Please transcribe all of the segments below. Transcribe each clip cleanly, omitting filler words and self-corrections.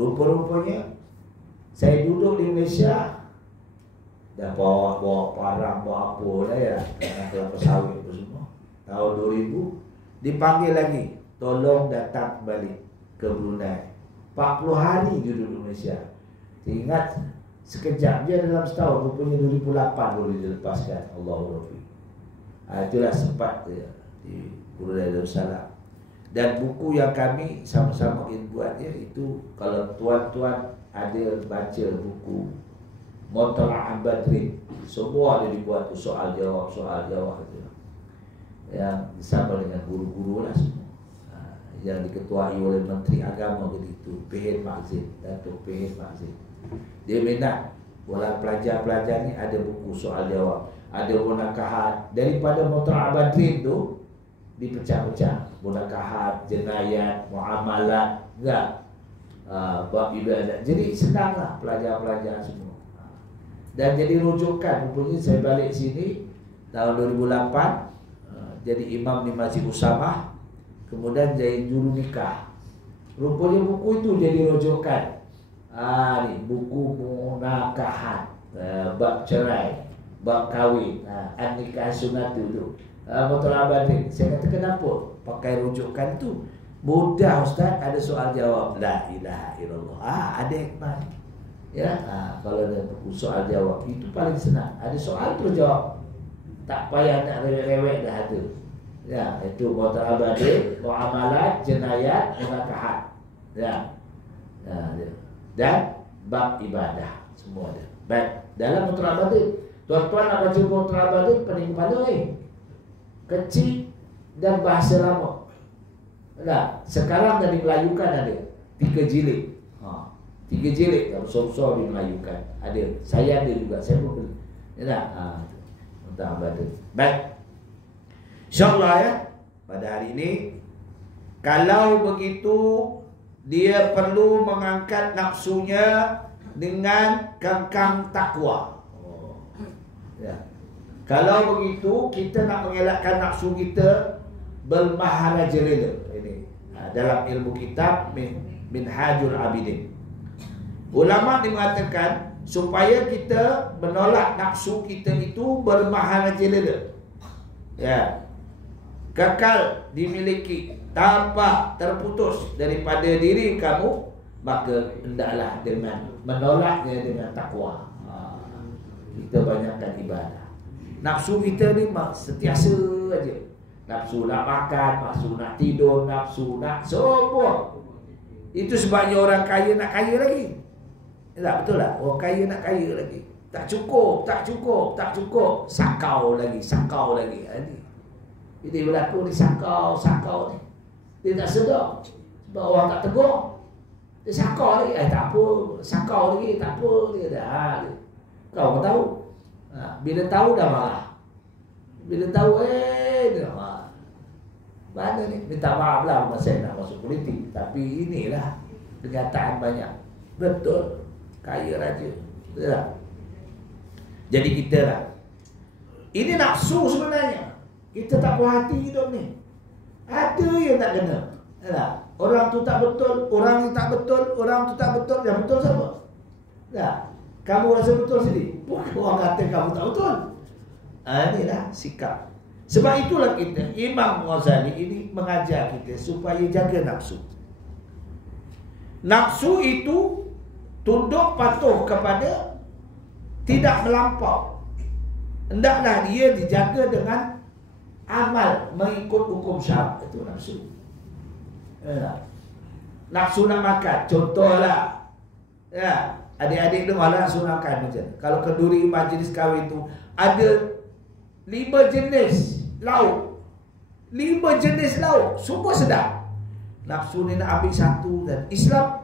Rupa-rupanya saya duduk di Malaysia, dah bawa parang, bawa apa lah ya, kerana kelapa sawit itu semua. Tahun 2000 dipanggil lagi, tolong datang kembali ke Brunei. 40 hari duduk di Malaysia. Saya ingat sekejap je dalam setahun, rupanya 2008 boleh dilepaskan. Allahu Rabbi. Itulah sempat di Brunei Darussalam. Dan buku yang kami sama-sama buatnya itu, kalau tuan-tuan ada baca buku Mutala' Badrin, semua ada dibuat tu soal jawab itu, yang sama dengan guru-guru lah semua, yang diketuai oleh Menteri Agama begitu, PH Makzin, Datuk PH Makzin. Dia minat bola pelajar-pelajar ni ada buku soal jawab, ada munakahat daripada Mutala' Badrin tu dipecah-pecah, munakahat, jenayat, muamalat, enggak, bab ibadat. Jadi senanglah pelajar-pelajar semua. Dan jadi rujukan. Rupanya saya balik sini tahun 2008, jadi imam di Masjid Usamah, kemudian jadi juru nikah. Rupanya buku itu jadi rujukan. Ni buku munakahat, bab cerai, bab kahwin, an-nikah sunat dulu. Mutala' Badrin. Saya kata kenapa pakai rujukan tu? Mudah Ustaz, ada soal jawab. La ilaha illallah. Ada hikmah. Ya, kalau ada buku soal jawab itu paling senang. Ada soal terus jawab. Tak payah nak rewek-rewek dah ada. Ya, itu Mutala' Badrin, muamalat, jenayat, munakahat. Ya. Dan bab ibadah semua ada. Baik, dalam Mutala' Badrin, tuan-tuan nak baca Mutala' Badrin pening kepala kecil dan bahasa lama. Nah, sekarang dah dimelayukan ada 3 jilid. 3 jilid dah besar-besar dimelayukan. Ada. Saya ada juga, saya pun beli. Ya, Mutala' Badrin. Baik. InsyaAllah ya, pada hari ini, kalau begitu dia perlu mengangkat nafsunya dengan kekang takwa. Ya. Kalau begitu, kita nak mengelakkan nafsu kita bermaharajalela. Ini dalam ilmu kitab Minhajul Abidin. Ulama mengatakan supaya kita menolak nafsu kita itu bermaharajalela. Ya. Kekal dimiliki tanpa terputus daripada diri kamu, maka hendaklah dengan menolaknya dengan takwa. Kita banyakkan ibadah. Nafsu kita ni setiasa aja. Nafsu nak makan, nafsu nak tidur, nafsu nak semua. Itu sebabnya orang kaya nak kaya lagi. Tak betul tak? Orang kaya nak kaya lagi. Tak cukup. Sakau lagi. Jadi berlaku ni sakau ni. Dia tak sedar. Sebab orang tak tegur. Dia sakau lagi. Tak apa. Sakau lagi. Tak apa. Dia dah. Kau tahu. Bila tahu dah marah. Bila tahu dia marah. Mana ni? Minta maaf lah, saya nak masuk politik. Tapi inilah kenyataan banyak. Betul. Kaya raja. Betul tak? Jadi kita lah, ini nafsu sebenarnya. Kita tak puas hati hidup ni. Ada yang tak kena. Orang tu tak betul, orang ni tak betul, orang tu tak betul. Yang betul siapa? Tak. Kamu rasa betul sendiri. Orang kata kamu tak betul. Inilah sikap. Sebab itulah kita, Imam Ghazali ini mengajar kita supaya jaga nafsu. Nafsu itu tunduk patuh kepada tidak melampau. Hendaklah dia dijaga dengan amal mengikut hukum syarak. Itu nafsu. Nafsu nak makan, contohlah. Ya, adik-adik dengar nafsu nak makan macam. Kalau kenduri majlis kahwin itu ada 5 jenis lauk. 5 jenis lauk, semua sedap. Nafsu ni nak ambil satu, dan Islam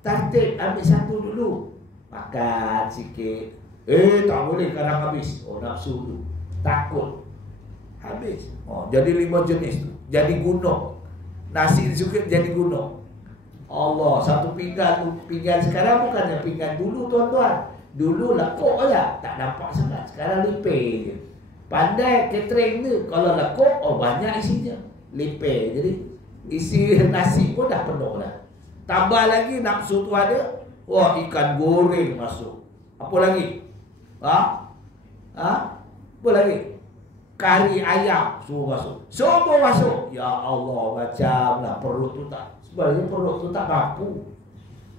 tertib, ambil satu dulu. Makan sikit. Tak boleh kadang habis. Nafsu tu takut habis. Jadi 5 jenis tu jadi gunung. Nasi suka jadi gunung. Allah, satu pinggan tu. Pinggan sekarang bukannya pinggan dulu tuan-tuan. Dulu lekuk aja, tak nampak sangat. Sekarang lipih je. Pandai catering tu, kalau lekuk, banyak isinya. Lipih. Jadi isi nasi pun dah penuh dah. Tambah lagi nafsu tu ada, wah ikan goreng masuk. Apa lagi? Apa lagi? Kari ayam suruh masuk. Semua masuk. Ya Allah, macam lah perut tu tak. Sebenarnya perut tu tak mampu.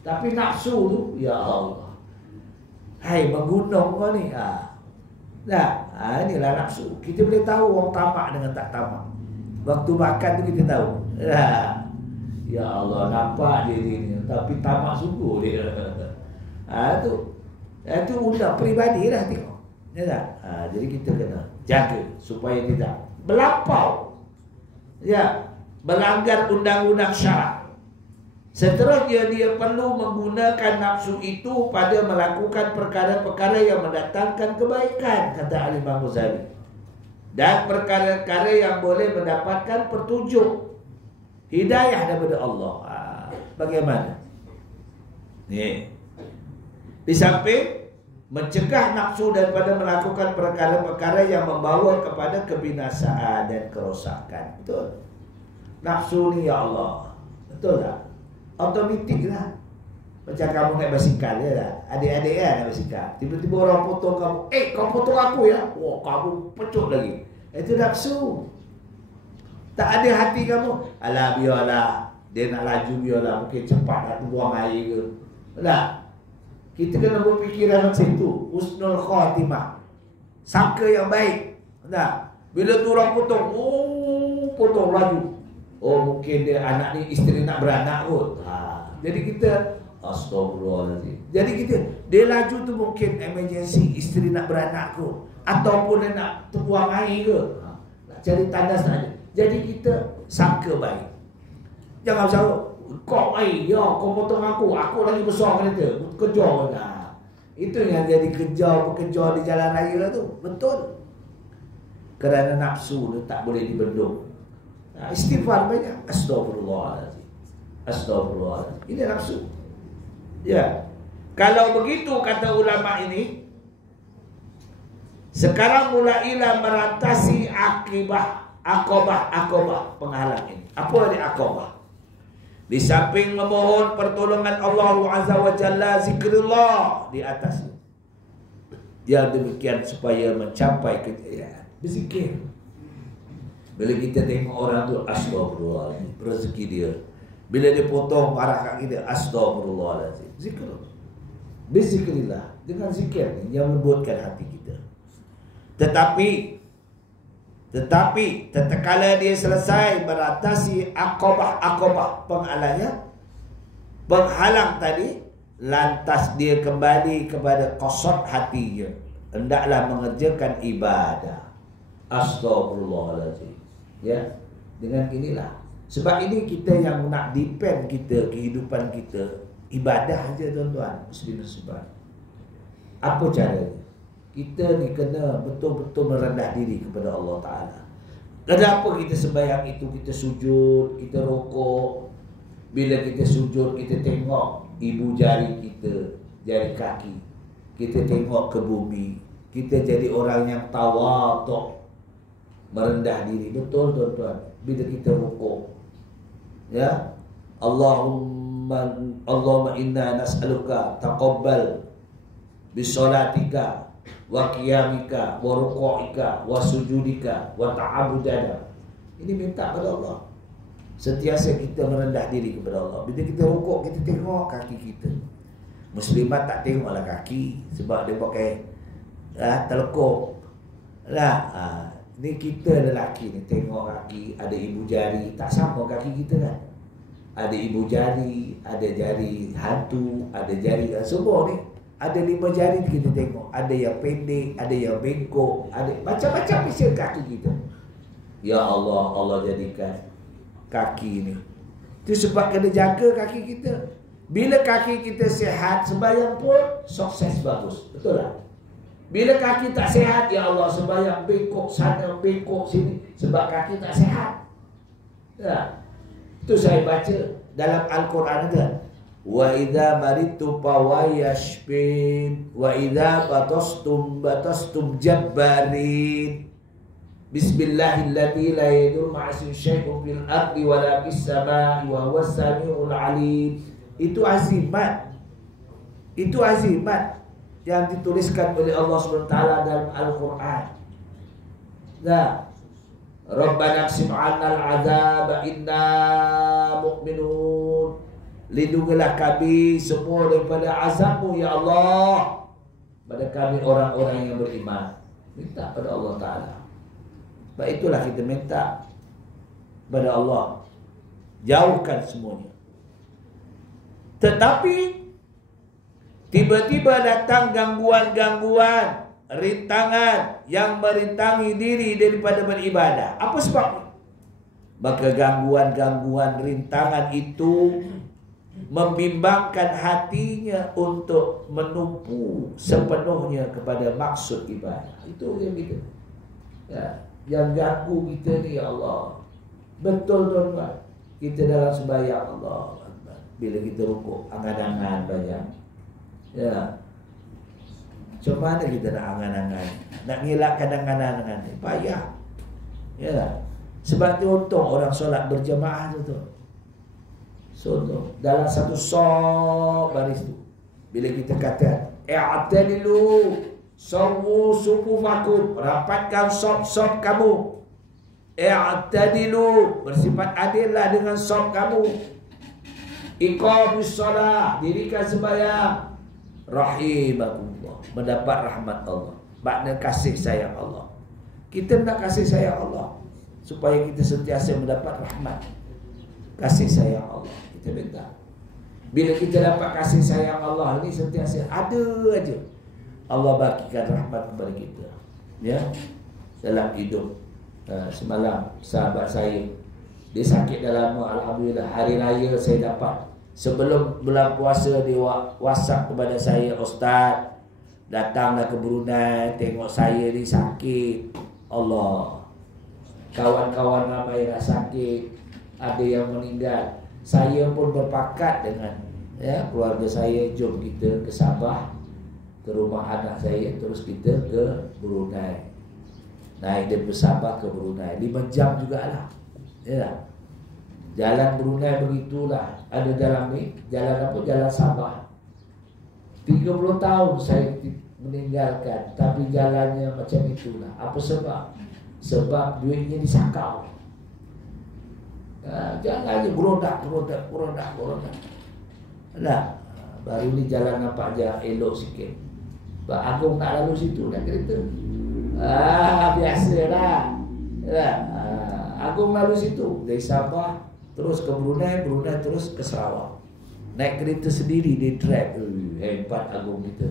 Tapi nafsu tu, ya Allah. Hai, menggunung kau ni. Inilah nafsu. Kita boleh tahu orang tamak dengan tak tamak. Waktu makan tu kita tahu. Ya Allah, nampak dia ni, tapi tamak sungguh dia. Itu undang peribadi lah tengok. Ya tak? Jadi kita kena jaga supaya tidak melampau. Ya, melanggar undang-undang syarak. Seterusnya dia perlu menggunakan nafsu itu pada melakukan perkara-perkara yang mendatangkan kebaikan, kata Al-Imam Ghazali. Dan perkara-perkara yang boleh mendapatkan petunjuk hidayah daripada Allah. Bagaimana? Ni. Di samping mencegah nafsu daripada melakukan perkara-perkara yang membawa kepada kebinasaan dan kerosakan. Betul? Nafsu ni ya Allah. Betul tak? Otomatik lah. Macam kamu naik basikal ya lah. Adik-adik kan naik basikal. Tiba-tiba orang potong kamu. Kau potong aku ya. Wah, kamu pecut lagi. Itu nafsu. Tak ada hati kamu. Alah biarlah. Dia nak laju biarlah. Mungkin cepat nak buang air ke. Tak. Kita kena berfikiran macam itu. Husnul khatimah. Sangka yang baik. Tak. Bila tu orang potong. Potong laju. Mungkin dia anak ni isteri nak beranak kot. Jadi kita astagfirullahaladzim. Jadi kita dia laju tu mungkin emergency, isteri nak beranak kot, ataupun dia nak terbuang air ke, nak cari tandas saja. Jadi kita sangka baik. Jangan salah kau kau potong aku lagi besar kereta, kejar kan. Itu yang jadi kejar di jalan raya lah tu. Betul. Kerana nafsu tu tak boleh dibendung. Istighfar banyak. Astagfirullahaladzim. Astagfirullahaladzim. Ini nafsu. Ya. Kalau begitu kata ulama ini, sekarang mulailah meratasi akobah penghalang ini. Apa dia akobah? Di samping memohon pertolongan Allah Azza wa Jalla, zikrullah di atasnya. Yang demikian supaya mencapai kejayaan. Berzikir. Bila kita tengok orang tu, astagfirullahaladzim, rezeki dia. Bila dia potong marah kat kita, astagfirullahaladzim. Zikr. Berzikrillah. Dengan zikir ni yang membuatkan hati kita. Tetapi tatkala dia selesai meratasi akobah penghalang tadi, lantas dia kembali kepada qasad hatinya. Hendaklah mengerjakan ibadah. Astagfirullahaladzim. Ya, dengan inilah. Sebab ini kita yang nak depend kita, kehidupan kita, ibadah aja tuan-tuan, muslim sebab. Apa caranya? Kita ni kena betul-betul merendah diri kepada Allah Ta'ala. Kenapa kita sembahyang itu, kita sujud, kita rokok. Bila kita sujud, kita tengok ibu jari kita, jari kaki. Kita tengok ke bumi. Kita jadi orang yang tawaduk, merendah diri. Betul tuan-tuan. Bila kita rukuk, ya, Allahumma inna nas'aluka taqabbal bisolatika wa qiyamika wa ruku'ika wa sujudika wa ta'abudana. Ini minta pada Allah. Sentiasa kita merendah diri kepada Allah. Bila kita rukuk, kita tengok kaki kita. Muslimat tak tengoklah kaki, sebab dia pakai telekuk lah. Ni kita lelaki ni tengok kaki, ada ibu jari, tak sama kaki kita kan. Ada ibu jari, ada jari hantu, ada jari semua ni. Ada 5 jari kita tengok. Ada yang pendek, ada yang bengkok, ada macam-macam pisau kaki kita. Ya Allah, Allah jadikan kaki ni. Itu sebab kena jaga kaki kita. Bila kaki kita sihat, sembahyang pun sukses bagus. Betul tak? Bila kaki tak sihat, ya Allah, sembahyang bengkok sana, bengkok sini, sebab kaki tak sihat. Ya. Itu saya baca dalam Al-Quran kan. Wa idza maridtu fawayashfin wa idza batastum jabbarin. Bismillahilladzi la yadur ma'asih syai'un fil ardi wa la fis samai wa huwas samiul alim. Itu azimat. Itu azimat yang dituliskan oleh Allah SWT dalam Al-Quran. Nah, Rabbana qsim 'annal 'adzab inna mu'minun. Lindungilah kami semua daripada azab-Mu ya Allah. Pada kami orang-orang yang beriman. Minta pada Allah Ta'ala. Sebab itulah kita minta pada Allah, jauhkan semuanya. Tetapi tiba-tiba datang gangguan-gangguan, rintangan yang merintangi diri daripada beribadah. Apa sebabnya? Maka gangguan-gangguan, rintangan itu membimbangkan hatinya untuk menumpu sepenuhnya kepada maksud ibadah. Itu yang kita, ya, yang ganggu kita ni ya Allah. Betul tuan-tuan, kita dalam sembahyang Allah, bila kita rukuk angan-angan banyak, ya, macam mana kita nak angan-angan, nak ngelakkan angan-angan ni payah, ya. Sebab tu untung orang solat berjemaah tu. Contoh, dalam satu saf baris tu, bila kita kata i'tadilu sawu sufufakum, rapatkan saf-saf kamu. I'tadilu, bersifat adillah dengan saf kamu. Iqamus shalah, dirikan sembahyang. Rahimakumullah, mendapat rahmat Allah. Makna kasih sayang Allah. Kita nak kasih sayang Allah supaya kita sentiasa mendapat rahmat, kasih sayang Allah. Kita minta, bila kita dapat kasih sayang Allah ini sentiasa ada aja, Allah bagikan rahmat kepada kita, ya, dalam hidup. Semalam sahabat saya, dia sakit dah lama. Alhamdulillah, hari raya saya dapat, sebelum bulan puasa dia WhatsApp kepada saya, Ustaz, datanglah ke Brunei, tengok saya ni sakit. Allah, kawan-kawan ramai dah sakit, ada yang meninggal. Saya pun berpakat dengan, ya, keluarga saya, jom kita ke Sabah, ke rumah anak saya, terus kita ke Brunei. Naik dari Sabah ke Brunei 5 jam jugalah, ya. Jalan Brunei begitulah. Ada jalan ni, jalan apa? Jalan Sabah. 30 tahun saya meninggalkan, tapi jalannya macam itulah. Apa sebab? Sebab duitnya disakau. Jalannya berodak. Nah, baru ni jalan nampak je elok sikit. Pak Agong tak lalu situ nak kereta. Biasalah. Agong lalu situ dari Sabah terus ke Brunei, terus ke Sarawak. Naik kereta sendiri, dia drive. Hebat Agong kita.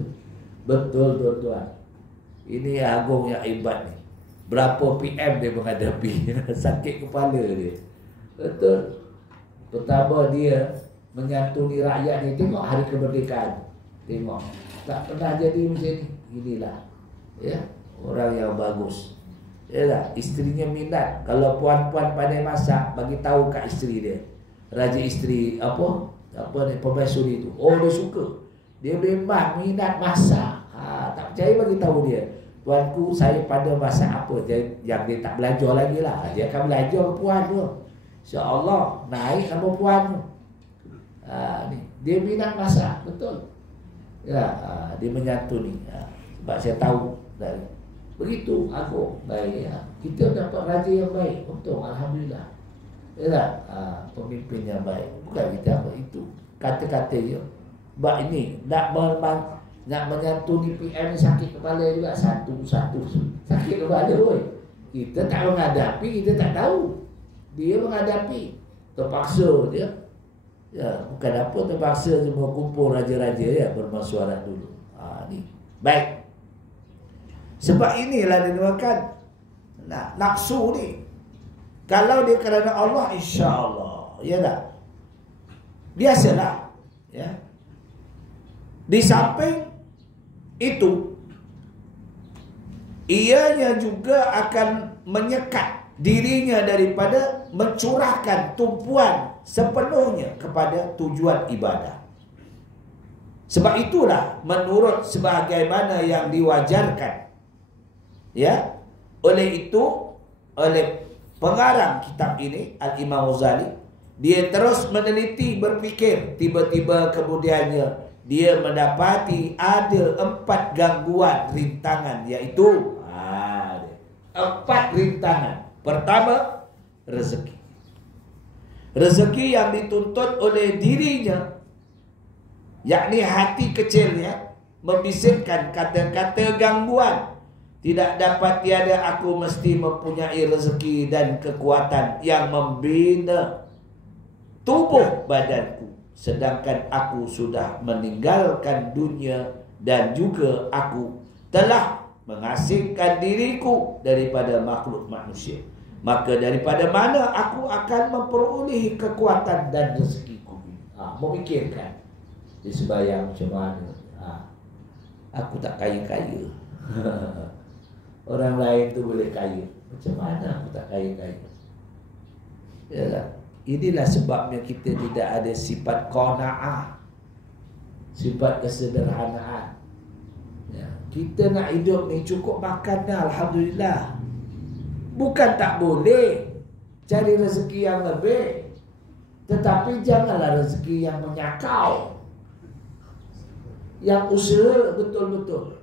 Betul tuan-tuan. Ini Agong yang hebat ni. Berapa PM dia menghadapi sakit kepala dia. Betul. Pertama dia menyantuni rakyat ni. Tengok hari kemerdekaan, tengok, tak pernah jadi macam ni. Inilah, ya, orang yang bagus. Yalah, isterinya minat. Kalau puan-puan pandai masak, bagi tahu kat isteri dia. Raja isteri apa ni, permaisuri tu. Oh, dia suka. Dia memang minat masak. Tak percaya, bagi tahu dia. Tuanku, saya pada masak apa. Yang dia tak belajar lagi lah. Dia akan belajar puan tu. InsyaAllah naik nama puan tu. Ni, dia minat masak, betul. Ya, dia menyantuni. Sebab saya tahu dari begitu Agong baik, ya. Kita dapat raja yang baik, untung, alhamdulillah. Ya, pemimpin yang baik. Bukan kita apa itu kata-kata je. Sebab ini nak menyantuni PM sakit kepala juga, satu sakit kepala, oi. Kita tak menghadapi, kita tak tahu. Dia menghadapi, terpaksa dia. Ya, bukan apa, terpaksa semua kumpul raja-raja, ya, bermesyuarat dulu. Ni baik. Sebab inilah dinamakan nafsu ni. Kalau dia kerana Allah, insya-Allah, ya tak? Biasalah, ya. Di samping itu, ianya juga akan menyekat dirinya daripada mencurahkan tumpuan sepenuhnya kepada tujuan ibadah. Sebab itulah menurut sebagaimana yang diwajarkan, ya, oleh pengarang kitab ini, Al-Imam Ghazali, Dia terus meneliti, berfikir. Tiba-tiba kemudiannya dia mendapati ada 4 gangguan, rintangan, iaitu 4 rintangan. Pertama, rezeki. Rezeki yang dituntut oleh dirinya, yakni hati kecilnya, membisikkan kata-kata gangguan. Tidak dapat tiada aku mesti mempunyai rezeki dan kekuatan yang membina tubuh badanku, sedangkan aku sudah meninggalkan dunia dan juga aku telah mengasingkan diriku daripada makhluk manusia. Maka daripada mana aku akan memperolehi kekuatan dan rezekiku? Memikirkan di sembahyang macam mana. Aku tak kaya-kaya. Orang lain tu boleh kaya. Macam mana aku tak kaya-kaya? Yalah. Inilah sebabnya kita tidak ada sifat qanaah, sifat kesederhanaan. Ya, kita nak hidup ni cukup makan dah, alhamdulillah. Bukan tak boleh cari rezeki yang lebih, tetapi janganlah rezeki yang menyakau. Yang usaha betul-betul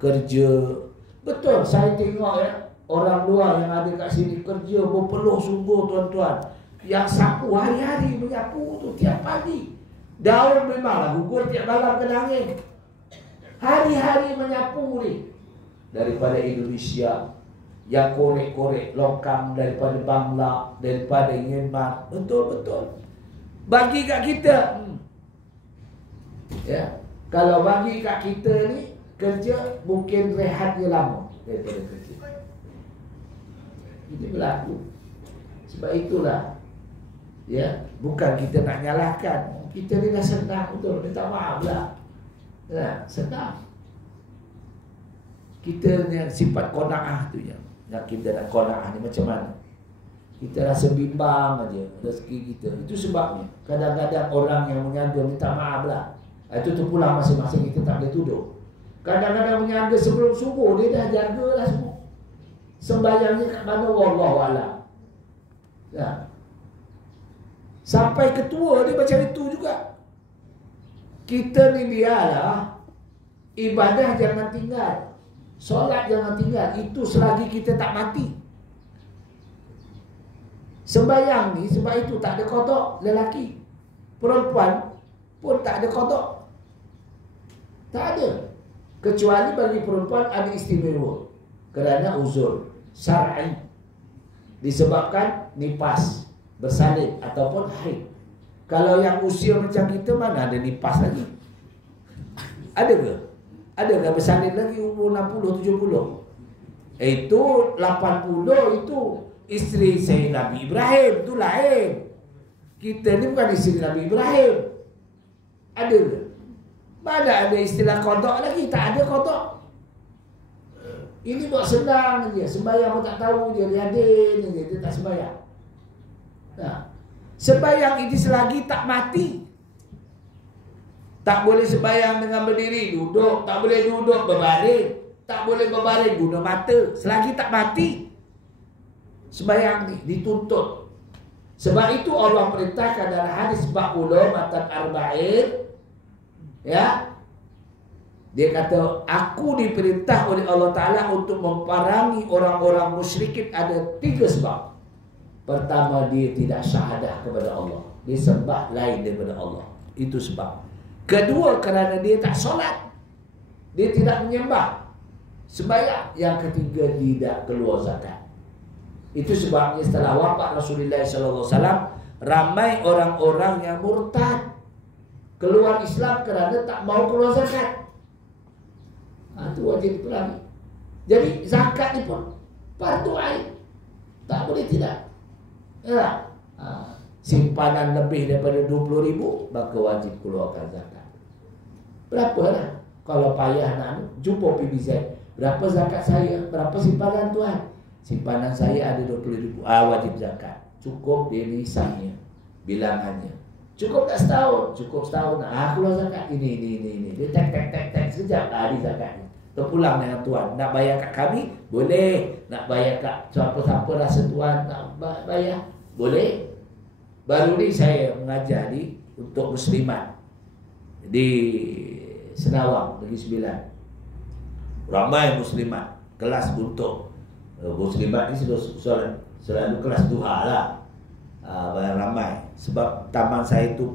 kerja. Betul, saya tengok orang luar yang ada kat sini kerja berpeluh sungguh tuan-tuan. Yang sapu hari-hari menyapu tu tiap pagi. Daun memanglah gugur tiap malam kena angin. Hari-hari menyapu ni. Daripada Indonesia, yang korek-korek longkang daripada Bangla, daripada Myanmar. Betul-betul. Bagi kat kita. Ya. Kalau bagi kat kita ni, kerja mungkin rehatnya lama daripada kerja. Ini berlaku. Sebab itulah, ya, bukan kita nak nyalahkan. Kita ni dah senang betul, minta maaf lah. Ya, senang. Kita ni sifat qanaah tu yang kita nak qanaah ni macam mana? Kita rasa bimbang aja rezeki kita. Itu sebabnya kadang-kadang orang yang menyaga minta maaf lah. Itu terpulang masing-masing, kita tak boleh tuduh. Kadang-kadang menyaga sebelum subuh dia dah jagalah semua. Sembahyangnya kat mana wallahualam. Ya. Sampai ketua dia macam itu juga. Kita ni biarlah ibadah jangan tinggal, solat jangan tinggal. Itu selagi kita tak mati. Sembahyang ni sebab itu tak ada qada lelaki. Perempuan pun tak ada qada. Tak ada. Kecuali bagi perempuan ada istimewa kerana uzur syar'i, disebabkan nifas, bersalin ataupun haid. Kalau yang usia macam kita, mana ada nifas lagi? Ada ke? Ada ke bersalin lagi umur 60, 70? Itu 80 itu isteri saya Nabi Ibrahim, itu lain. Kita ni bukan isteri Nabi Ibrahim. Ada ke? Mana ada istilah qada lagi? Tak ada qada. Ini buat senang je, sembahyang pun tak tahu je, riadin je, dia tak sembahyang. Nah, sembahyang ini selagi tak mati. Tak boleh sembahyang dengan berdiri, duduk, tak boleh duduk berbaring, tak boleh berbaring guna mata. Selagi tak mati, sembahyang ni dituntut. Sebab itu Allah perintahkan dalam hadis 40 matan arba'in, ya. Dia kata, aku diperintah oleh Allah Ta'ala untuk memerangi orang-orang musyrikin. Ada 3 sebab. Pertama, dia tidak syahadah kepada Allah. Dia sembah lain daripada Allah. Itu sebab. Kedua, kerana dia tak solat. Dia tidak menyembah sembahyang. Yang ketiga, tidak keluar zakat. Itu sebabnya setelah wafat Rasulullah SAW, ramai orang-orang yang murtad, keluar Islam kerana tak mau keluar zakat. Itu wajib diperangi. Jadi zakat ni pun fardu ain, tak boleh tidak. Ya. Simpanan lebih daripada 20,000, maka wajib keluarkan zakat. Berapa lah? Kalau payah nak jumpa PBZ, berapa zakat saya? Berapa simpanan tuan? Simpanan saya ada 20,000. Wajib zakat. Cukup dia nisabnya, bilangannya. Cukup tak setahun? Cukup setahun. Keluar zakat. Ini. Dia tek sekejap. Di zakatnya. Terpulang dengan tuan. Nak bayar kat kami? Boleh. Nak bayar kat siapa-siapa rasa tuan nak bayar? Boleh. Baru ini saya mengajar untuk muslimat di Senawang, Negeri Sembilan. Ramai muslimat, kelas untuk muslimat ini selalu kelas duha lah. Ramai sebab taman saya itu